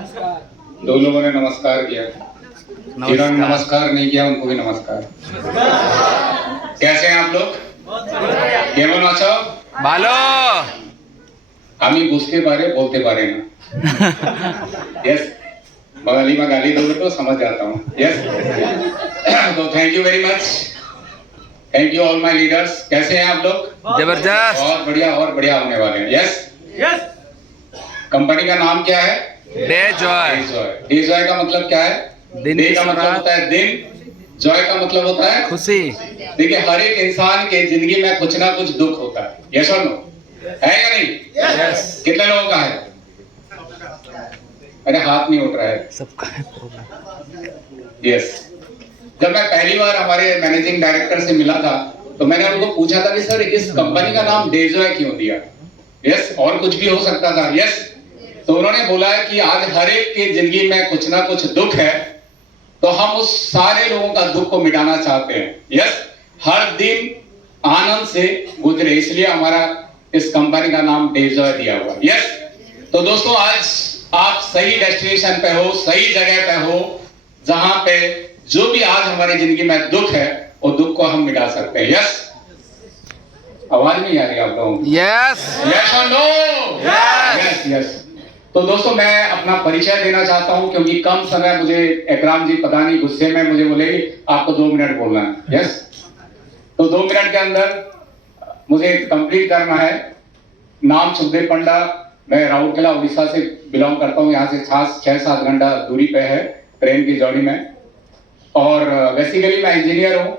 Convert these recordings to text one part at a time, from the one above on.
दो लोगों ने नमस्कार किया, जिन्होंने नमस्कार नहीं किया उनको भी नमस्कार। कैसे हैं आप लोग? केमन आছো? ভালো। আমি বুঝতে পারে बोलते पारे ना। यस, बंगाली में गाली दोगे तो समझ जाता हूँ। यस, तो thank you very much, thank you all my leaders. कैसे हैं आप लोग? जबरदस्त। और बढ़िया होने वाले हैं। यस, कंपनी का नाम क्या है? Day Joy. डे जॉय का मतलब क्या है? दिन डे की का मतलब शुरुआत। होता है दिन, जॉय का मतलब होता है खुशी। देखिए, हर एक इंसान के जिंदगी में कुछ ना कुछ दुख होता है। यस और नो, है या नहीं? यस। कितने लोगों का है? अरे हाथ नहीं उठ रहा है। सबका है प्रॉब्लम। यस, जब मैं पहली बार हमारे मैनेजिंग डायरेक्टर से मिला था तो मैंने उनको पूछा था कि सर इस कंपनी का नाम डे जॉय क्यों दिया? यस, और कुछ भी हो सकता था। यस, तो उन्होंने बोला है कि आज हर एक की जिंदगी में कुछ ना कुछ दुख है, तो हम उस सारे लोगों का दुख को मिटाना चाहते हैं। यस, हर दिन आनंद से गुजरे, इसलिए हमारा इस कंपनी का नाम डे जॉय दिया हुआ। यस, तो दोस्तों आज आप सही डेस्टिनेशन पे हो, सही जगह पे हो, जहां पे जो भी आज हमारी जिंदगी में दुख है वो दुख को हम मिटा सकते हैं। यस, आवाज नहीं आ रही आप लोगों की? यस। यस और नो? Yes yes. तो दोस्तों मैं अपना परिचय देना चाहता हूं क्योंकि कम समय, मुझे एकराम जी पता नहीं गुस्से में मुझे बोले आपको 2 मिनट बोलना है। यस, तो 2 मिनट के अंदर मुझे कंप्लीट करना है। नाम सुखदेव पंडा, मैं राउरकेला उड़ीसा से बिलोंग करता हूं। यहाँ से 6-7 घंटा दूरी पे है ट्रेन की जर्नी में। और बेसिकली मैं इंजीनियर हूँ,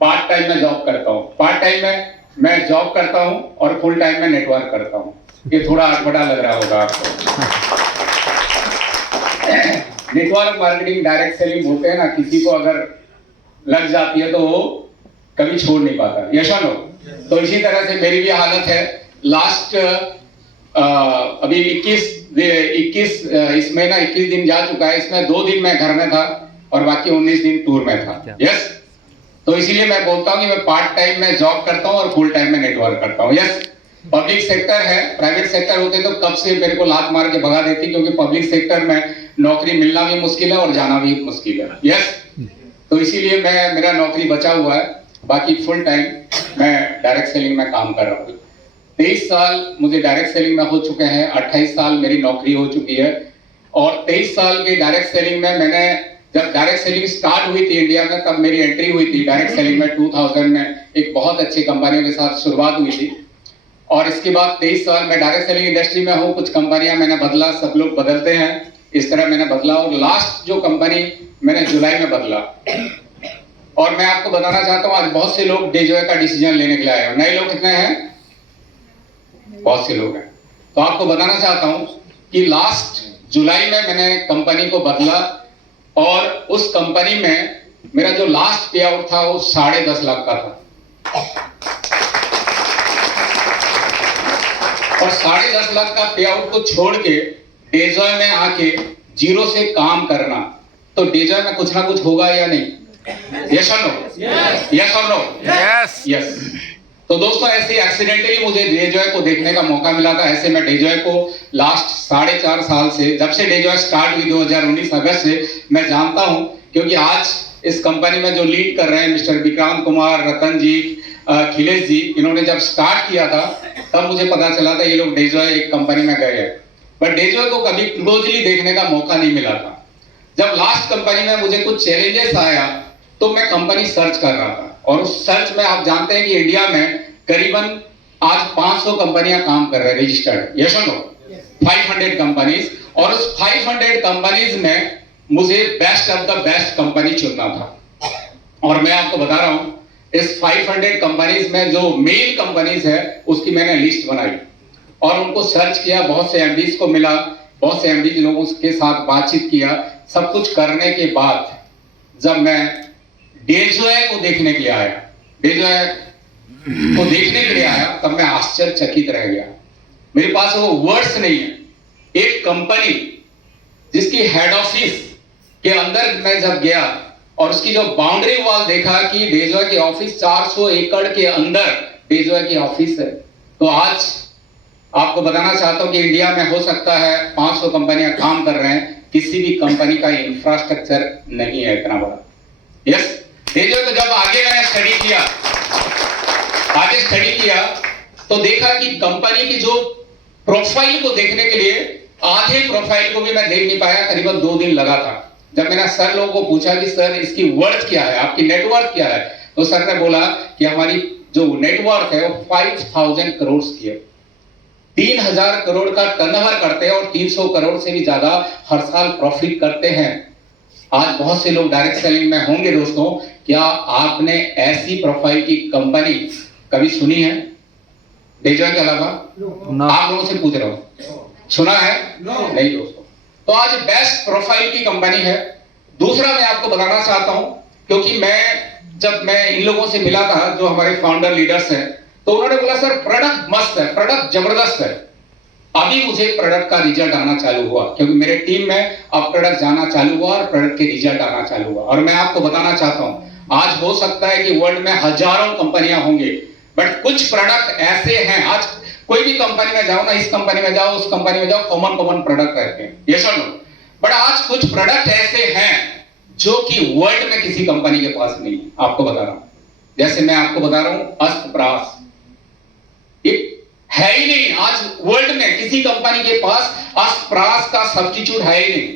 पार्ट टाइम में जॉब करता हूँ। पार्ट टाइम में मैं जॉब करता हूँ और फुल टाइम में नेटवर्क करता हूँ। ये थोड़ा अटपटा लग रहा होगा आपको। नेटवर्क मार्केटिंग, डायरेक्ट सेलिंग बोलते हैं ना, किसी को अगर लग जाती है तो वो कभी छोड़ नहीं पाता। यस और नो? तो इसी तरह से मेरी भी हालत है। लास्ट अभी 21 इस महीना 21 दिन जा चुका है। इसमें 2 दिन मैं घर में था और बाकी 19 दिन टूर में था। यस, तो इसीलिए मैं बोलता हूँ कि मैं पार्ट टाइम में जॉब करता हूँ और फुल टाइम में नेटवर्क करता हूँ। यस, पब्लिक सेक्टर है, प्राइवेट सेक्टर होते तो कब से मेरे को लात मार के भगा देती, क्योंकि पब्लिक सेक्टर में नौकरी मिलना भी मुश्किल है और जाना भी मुश्किल है। यस, तो इसीलिए मेरा नौकरी बचा हुआ है, बाकी फुल टाइम मैं डायरेक्ट सेलिंग में काम कर रहा हूँ। 23 साल मुझे डायरेक्ट सेलिंग में हो चुके हैं, 28 साल मेरी नौकरी हो चुकी है। और 23 साल के डायरेक्ट सेलिंग में मैंने, जब डायरेक्ट सेलिंग स्टार्ट हुई थी इंडिया में, तब मेरी एंट्री हुई थी डायरेक्ट सेलिंग में 2000 में। एक बहुत अच्छी कंपनियों के साथ शुरुआत हुई थी और इसके बाद 23 साल मैं डायरेक्ट सेलिंग इंडस्ट्री में हूँ। कुछ कंपनियां मैंने बदला, सब लोग बदलते हैं, इस तरह मैंने बदला। और लास्ट जो कंपनी मैंने जुलाई में बदला। और मैं आपको बताना चाहता हूँ आज बहुत से लोग डे जॉय का डिसीजन लेने के लिए आए हैं। नए लोग कितने हैं? बहुत से लोग हैं। तो आपको बताना चाहता हूँ कि लास्ट जुलाई में मैंने कंपनी को बदला और उस कंपनी में मेरा जो लास्ट पे आउट था वो 10.5 लाख का था। और 10.5 लाख का पे आउट को छोड़ के डे जॉय में आके जीरो से काम करना, तो डे जॉय में कुछ ना कुछ होगा या नहीं? यस और नो? यस और नो? यस। यस। तो दोस्तों ऐसे एक्सीडेंटली मुझे डे जॉय को देखने का मौका मिला था। ऐसे मैं डे जॉय को लास्ट 4.5 साल से, जब से डे जॉय स्टार्ट हुई 2019 अगस्त से, मैं जानता हूं, क्योंकि आज इस कंपनी में जो लीड कर रहे हैं मिस्टर विक्रांत कुमार, रतन जी, खिलेश जी, इन्होंने जब स्टार्ट किया था तब मुझे पता चला था ये लोग डे जॉय एक कंपनी में गए हैं, बट डे जॉय को कभी क्लोजली देखने का मौका नहीं मिला था। जब लास्ट कंपनी में मुझे कुछ चैलेंजेस आया तो मैं कंपनी सर्च कर रहा था, और उस सर्च में आप जानते हैं कि इंडिया में करीबन आज 500 कंपनियां काम कर रहे हैं रजिस्टर्ड। यस और नो? 500 कंपनीज। और उस 500 कंपनीज में मुझे best of the best company चुनना था। और मैं आपको बता रहा हूं, इस 500 कंपनीज में जो मेल कंपनीज है उसकी मैंने लिस्ट बनाई और उनको सर्च किया, बहुत से एमडीज को मिला, बहुत से एमडीज लोगों के साथ बातचीत किया। सब कुछ करने के बाद जब मैं डे जॉय को देखने के लिए आया, डे जॉय को देखने के लिए आया, तब मैं आश्चर्यचकित रह गया। मेरे पास वो वर्ड्स नहीं है। एक कंपनी जिसकी हेड ऑफिस के अंदर मैं जब गया और उसकी जो बाउंड्री वॉल देखा कि डे जॉय की ऑफिस 400 एकड़ के अंदर डे जॉय की ऑफिस है, तो आज आपको बताना चाहता हूं कि इंडिया में हो सकता है 500 कंपनियां काम कर रहे हैं, किसी भी कंपनी का इंफ्रास्ट्रक्चर नहीं है इतना बड़ा। यस, देखिए तो जब आगे मैंने स्टडी किया तो देखा कि कंपनी की जो प्रोफाइल को देखने के लिए आधे प्रोफाइल को भी मैं देख नहीं पाया, करीबन 2 दिन लगा था। जब मैंने सर लोगों को पूछा कि सर इसकी वर्थ क्या है, आपकी नेटवर्थ क्या है, तो सर ने बोला कि हमारी जो नेटवर्थ है वो 5000 करोड़ की है। 3000 करोड़ का टर्नओवर करते हैं और 300 करोड़ से भी ज्यादा हर साल प्रॉफिट करते हैं। आज बहुत से लोग डायरेक्ट सेलिंग में होंगे दोस्तों, क्या आपने ऐसी प्रोफाइल की कंपनी कभी सुनी है? डेजॉय के अलावा आप लोगों से पूछ रहा हूं, सुना है? नहीं दोस्तों। तो आज बेस्ट प्रोफाइल की कंपनी है। दूसरा मैं आपको बताना चाहता हूं, क्योंकि जब मैं इन लोगों से मिला था जो हमारे फाउंडर लीडर्स हैं, तो उन्होंने बोला सर प्रोडक्ट मस्त है, प्रोडक्ट जबरदस्त है। अभी मुझे प्रोडक्ट का रिजल्ट आना चालू हुआ, क्योंकि मेरे टीम में अब प्रोडक्ट जाना चालू हुआ और प्रोडक्ट के रिजल्ट आना चालू हुआ। और मैं आपको बताना चाहता हूं, आज हो सकता है कि वर्ल्ड में हजारों कंपनियां होंगी, बट कुछ प्रोडक्ट ऐसे हैं, आज कोई भी कंपनी में जाओ ना, इस कंपनी में जाओ, उस कंपनी में जाओ, कॉमन प्रोडक्ट रहते हैं, यस और नो। बट आज कुछ प्रोडक्ट ऐसे हैं जो कि वर्ल्ड में किसी कंपनी के पास नहीं है। आपको बता रहा हूं, जैसे मैं आपको बता रहा हूं अस्तप्रास, है ही नहीं आज वर्ल्ड में किसी कंपनी के पास अस्तप्रास का सब्स्टिट्यूट है ही नहीं,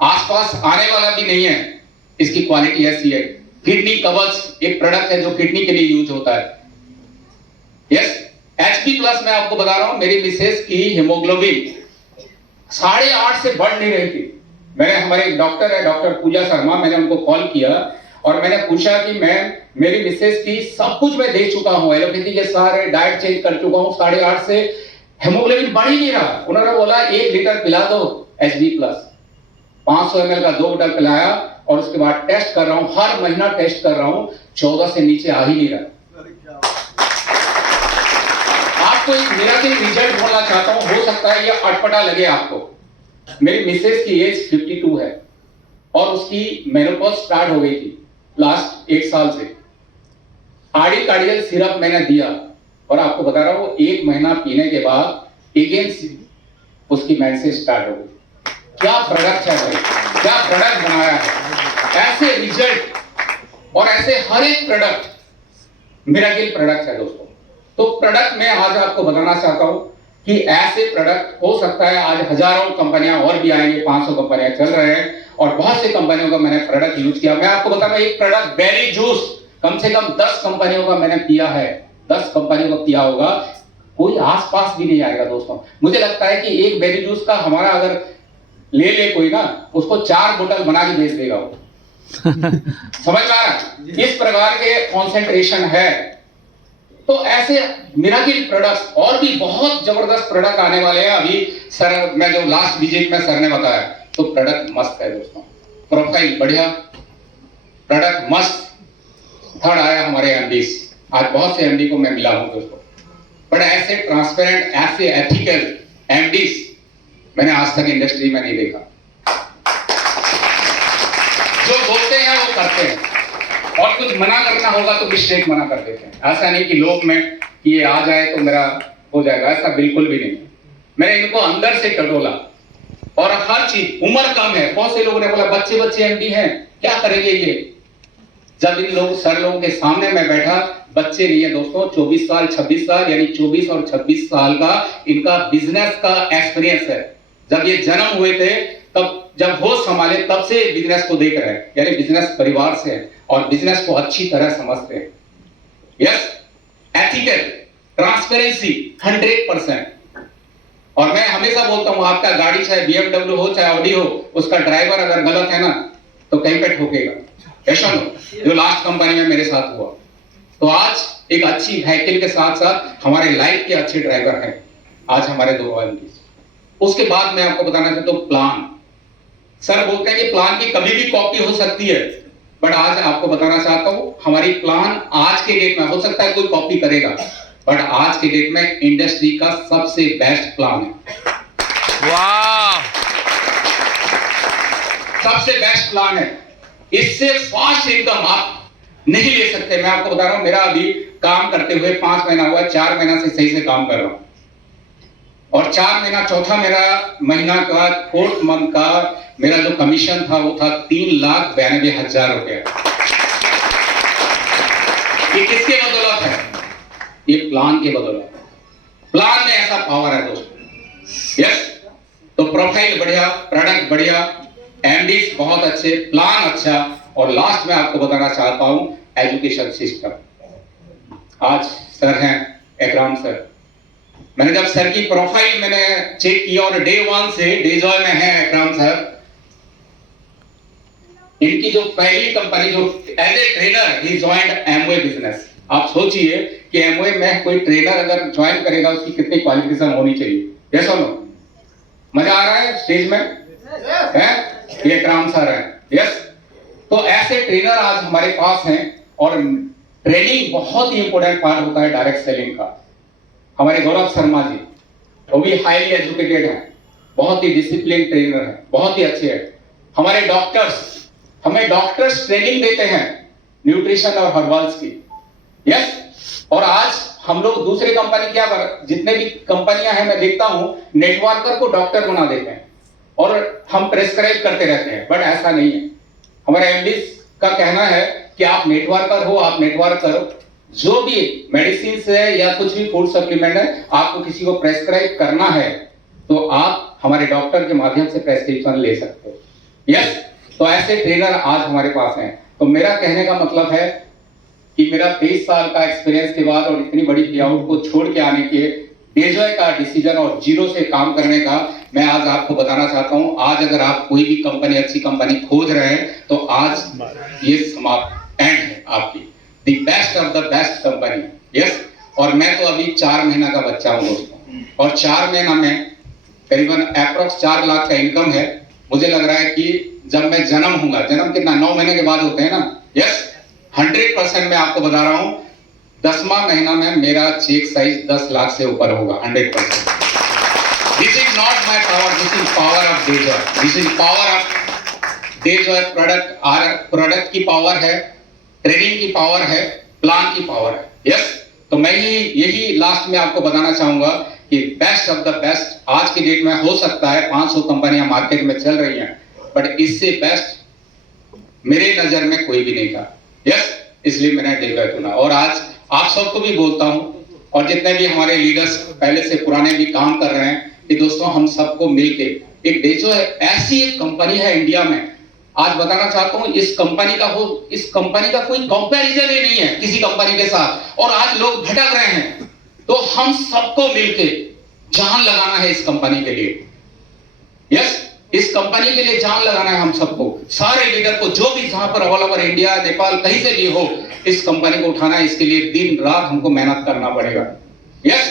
आसपास आने वाला भी नहीं है। इसकी क्वालिटी ऐसी है। किडनी कवच एक प्रोडक्ट है जो किडनी के लिए यूज होता है। यस, HP प्लस मैं आपको बता रहा हूं, मेरी मिसेस की हेमोग्लोबिन 8.5 से बढ़ नहीं रही थी। मैंने, हमारे एक डॉक्टर है, डॉक्टर पूजा शर्मा, मैंने उनको कॉल किया और मैंने पूछा कि मैम मेरी मिसेस की सब कुछ मैं देख चुका हूं, एलोपैथी के सारे डाइट चेंज कर चुका हूं, 8.5 से हेमोग्लोबिन बढ़ ही नहीं रहा। उन्होंने बोला 1 लीटर पिला दो HB प्लस। 500 ml का 2 बोतल पिलाया और उसके बाद टेस्ट कर रहा हूं, हर महीना टेस्ट कर रहा हूं, 14 से नीचे आ ही नहीं रहा। आपको एक मिरेकल रिजल्ट बोलना चाहता हूं, हो सकता है ये अटपटा लगे आपको। मेरी मिसेस की एज 52 है और उसकी मेनोपॉज स्टार्ट हो गई थी लास्ट 1 साल से। आर्डी कार्डियल सिरप मैंने दिया और आपको बता रहा हूं 1 महीना पीने के बाद अगेन उसकी मेंसेस स्टार्ट हो गई। क्या प्रोडक्ट है भाई, क्या प्रोडक्ट बनाया है। ऐसे रिजल्ट और ऐसे हर एक प्रोडक्ट मिरेकल प्रोडक्ट है दोस्तों। तो प्रोडक्ट में आज आपको बताना चाहता हूं कि ऐसे प्रोडक्ट हो सकता है आज हजारों कंपनियां और भी आएंगे, 500 कंपनियां चल रहे हैं और बहुत सी कंपनियों का मैंने प्रोडक्ट यूज किया। मैं आपको बता रहा हूं, एक प्रोडक्ट बेरी जूस कम से कम 10 कंपनियों का मैंने पिया है, 10 कंपनियों का पिया होगा, कोई आसपास भी नहीं आएगा दोस्तों। मुझे लगता है कि एक बेरी जूस का हमारा अगर ले कोई ना, उसको 4 बोतल बना के बेच देगा वो। समझ में आ रहा है? इस प्रकार के कॉन्सेंट्रेशन है। तो ऐसे मिरेकल प्रोडक्ट्स और भी बहुत जबरदस्त प्रोडक्ट आने वाले हैं। अभी सर, मैं जो लास्ट विजिट में सर ने बताया, तो प्रोडक्ट मस्त है दोस्तों, प्रोफाइल बढ़िया, प्रोडक्ट मस्त। थर्ड आया हमारे एमडीज। आज बहुत से एमडी को मैं मिला हूं दोस्तों, बट ऐसे ट्रांसपेरेंट, ऐसे एथिकल एमडीज मैंने आज तक इंडस्ट्री में नहीं देखा। जो बोलते हैं वो करते हैं, और कुछ मना करना होगा तो मिस्टेक मना कर देते हैं। ऐसा नहीं कि लोग में कि ये आ जाए तो मेरा हो जाएगा, ऐसा बिल्कुल भी नहीं। मैंने इनको अंदर से टटोला और हर चीज, उम्र कम है, बहुत से लोगों ने बोला बच्चे एमडी हैं, क्या करेंगे ये। जब इन लोग सर लोगों के सामने मैं बैठा, बच्चे नहीं है दोस्तों, 24 साल 26 साल, यानी 24 और 26 साल का इनका बिजनेस का एक्सपीरियंस है। जब ये जन्म हुए थे, तब जब होश संभाले तब से बिजनेस को देख रहे हैं, यानी बिजनेस परिवार से है और बिजनेस को अच्छी तरह समझते हैं। Yes, ethical, transparency 100%। और मैं हमेशा बोलता हूं, आपका गाड़ी चाहे BMW हो चाहे ऑडी हो, उसका ड्राइवर अगर गलत है ना तो कहीं पे ठोकेगा। ऐसा जो लास्ट कंपनी में मेरे साथ हुआ। तो आज एक अच्छी व्हीकल के साथ साथ हमारे लाइफ के अच्छे ड्राइवर हैं आज हमारे 2 एमडीज। उसके बाद मैं आपको बताना चाहता हूं प्लान। सर बोलते हैं कि प्लान की कभी भी कॉपी हो सकती है, बट आज आपको बताना चाहता हूं हमारी प्लान आज के डेट में, हो सकता है कोई कॉपी करेगा, बट आज के डेट में इंडस्ट्री का सबसे बेस्ट प्लान है। वाह, सबसे बेस्ट प्लान है। इससे फास्ट इनकम आप नहीं ले सकते। मैं आपको बता रहा हूं, मेरा अभी काम करते हुए 5 महीना हुआ, 4 महीना से सही से काम कर रहा हूं। और 4 महीना, चौथा मेरा महीना का, 4th मंथ का मेरा जो कमीशन था वो था 3,92,000 रुपया। ये किसके बदौलत है? ये प्लान के बदौलत है। प्लान में ऐसा पावर है दोस्तों। यस, तो प्रोफाइल बढ़िया, प्रोडक्ट बढ़िया, एमडीज बहुत अच्छे, प्लान अच्छा, और लास्ट में आपको बताना चाहता हूं एजुकेशन सिस्टम। आज सर हैं एकराम सर, मैंने जब सर की प्रोफाइल मैंने चेक किया और डे 1 से डेजॉय में है एकराम सर। इनकी जो पहली कंपनी, जो as a trainer he joined Amway business. आप सोचिए कि एमवे में कोई ट्रेनर अगर ज्वाइन करेगा उसकी कितनी क्वालिफिकेशन होनी चाहिए। यस और नो? मजा आ रहा है स्टेज में? है? ये एकराम सर है। यस, तो ऐसे ट्रेनर आज हमारे पास हैं, और ट्रेनिंग बहुत ही इंपॉर्टेंट पार्ट होता है डायरेक्ट सेलिंग का। हमारे गौरव शर्मा जी, वो भी हाईली एजुकेटेड हैं, बहुत ही डिसिप्लिन ट्रेनर हैं, बहुत ही अच्छे हैं। हमारे डॉक्टर्स, हमें डॉक्टर्स ट्रेनिंग देते हैं न्यूट्रिशन और हर्बल्स की। यस, और आज हम लोग दूसरी कंपनी क्या कर, जितने भी कंपनियां हैं मैं देखता हूं नेटवर्कर को डॉक्टर बना देते हैं और हम प्रेस्क्राइब करते रहते हैं, बट ऐसा नहीं है। हमारे एमडी का कहना है कि आप नेटवर्कर हो, आप नेटवर्क करो, जो भी मेडिसिन है या कुछ भी फूड सप्लीमेंट है, आपको किसी को प्रेस्क्राइब करना है तो आप हमारे डॉक्टर के माध्यम से प्रेस्क्रिप्शन ले सकते हो। यस, तो ऐसे ट्रेनर आज हमारे पास हैं। तो मेरा कहने का मतलब है कि मेरा 23 साल का एक्सपीरियंस के बाद और इतनी बड़ी पे-आउट को छोड़ के आने के डेजॉय का डिसीजन और जीरो से काम करने का मैं आज आपको बताना चाहता हूं। आज अगर आप कोई भी कंपनी, अच्छी कंपनी खोज रहे हैं तो आज ये समाप्त एंड है आपकी, the best of the best company. Yes, और मैं तो अभी 4 महीना का बच्चा हूं दोस्तों, और 4 महीना में करीबन अप्रोक्स 4 लाख का इनकम है। मुझे लग रहा है कि जब मैं जन्म होऊंगा, जन्म कितना 9 महीने के बाद होते हैं ना। यस, 100% मैं आपको बता रहा हूं 10वां महीना में मेरा चेक साइज 10 लाख से ऊपर होगा। 100%। This is not my power, this is power of Dejoy, this is power of Dejoy. Product की पावर है, ट्रेनिंग की पावर है, प्लान की पावर है। यस, तो मैं यही लास्ट में आपको बताना चाहूंगा कि बेस्ट ऑफ द बेस्ट आज की डेट में हो सकता है 500 कंपनियां मार्केट में चल रही हैं, बट इससे बेस्ट मेरे नजर में कोई भी नहीं था। यस, इसलिए मैंने डेजॉय चुना। और आज आप सबको भी बोलता हूं, और जितने भी हमारे लीडर्स पहले से पुराने भी काम कर रहे हैं, कि दोस्तों हम सबको मिलके एक डेजॉय ऐसी एक कंपनी है इंडिया में, आज बताना चाहता हूं इस कंपनी का कोई कंपैरिजन ही नहीं है किसी कंपनी के साथ। और आज लोग भटक रहे हैं, तो हम सबको मिलके जान लगाना है इस कंपनी के लिए। यस, इस कंपनी के लिए जान लगाना है हम सबको, सारे लीडर को, जो भी जहां पर ऑल ओवर इंडिया, नेपाल, कहीं से भी हो, इस कंपनी को उठाना है। इसके लिए दिन रात हमको मेहनत करना पड़ेगा। यस,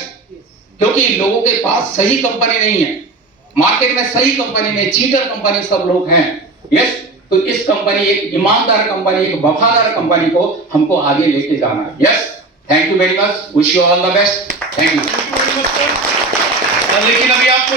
क्योंकि लोगों के पास सही कंपनी नहीं है, मार्केट में सही कंपनी नहीं, चीटर कंपनी सब लोग हैं। यस, तो इस कंपनी, एक ईमानदार कंपनी, एक वफादार कंपनी को हमको आगे लेके जाना है। Yes, thank you very much, wish you all the best, thank you. लेकिन